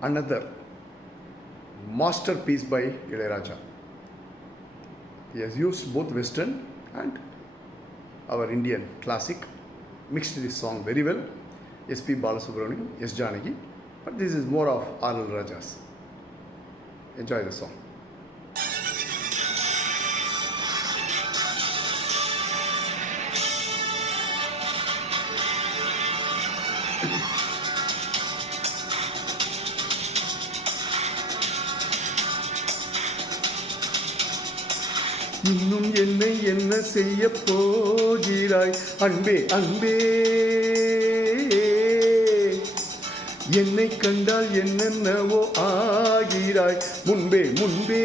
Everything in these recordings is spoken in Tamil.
another masterpiece by Ilayaraja. He has used both Western and our Indian classic, mixed this song very well. S.P. Balasubramaniam, S. Janaki, but this is more of R.L. Rajas. Enjoy the song. இன்னும் என்னை என்ன செய்ய போகிறாய் அன்பே அன்பே, என்னை கண்டால் என்னென்னவோ ஆகிறாய் முன்பே முன்பே,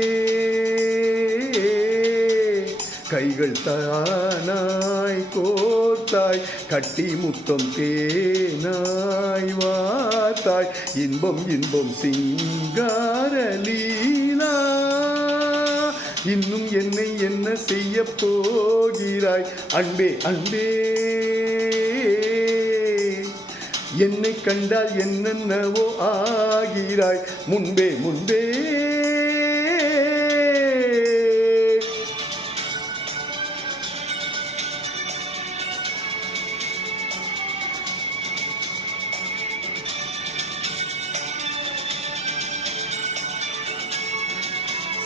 கைகள் தானாய் கோர்த்தாய் கட்டி முத்தம் தேனாய் வாத்தாய் இன்பம் இன்பம் சிங்கார லீலா, இன்னும் என்னை என்ன செய்ய போகிறாய் அன்பே அன்பே, என்னை கண்டால் என்னென்னவோ ஆகிறாய் முன்பே முன்பே.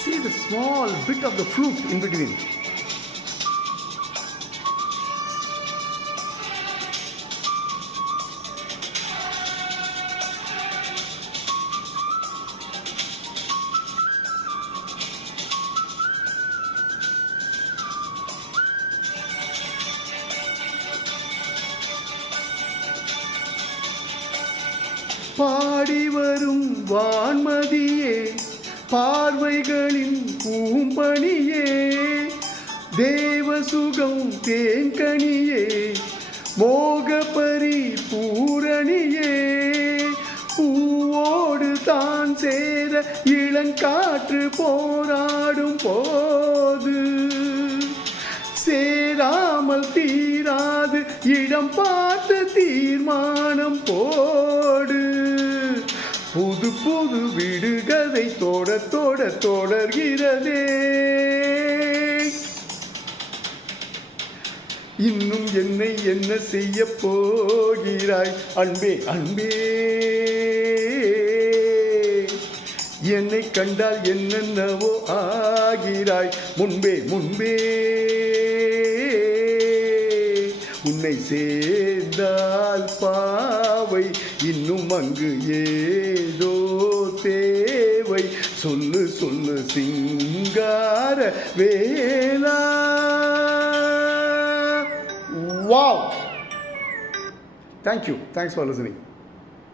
See the small bit of the flute in between. பாடி வரும் வான்மதியே, பார்வைகளின் பூம்பணியே, தேவசுகம் தேன்கனியே, மோகபரி பூரணியே, பூவோடு தான் சேர இளங்காற்று போராடும் போது சேராமல் தீராது இடம் பார்த்து தீர்மானம் போடு, புது புது விடுகதை தோட தோட தொடர்கிறதே, இன்னும் என்னை என்ன செய்ய போகிறாய் அன்பே அன்பே, என்னை கண்டால் என்னென்னவோ ஆகிறாய் முன்பே முன்பே, உன்னை சேர்ந்தால் பாவை இன்னும் அங்கு ஏதோ தேவை, சொல்லு சொல்லு சிங்கார வேலா. Wow! Thank you. Thanks for listening.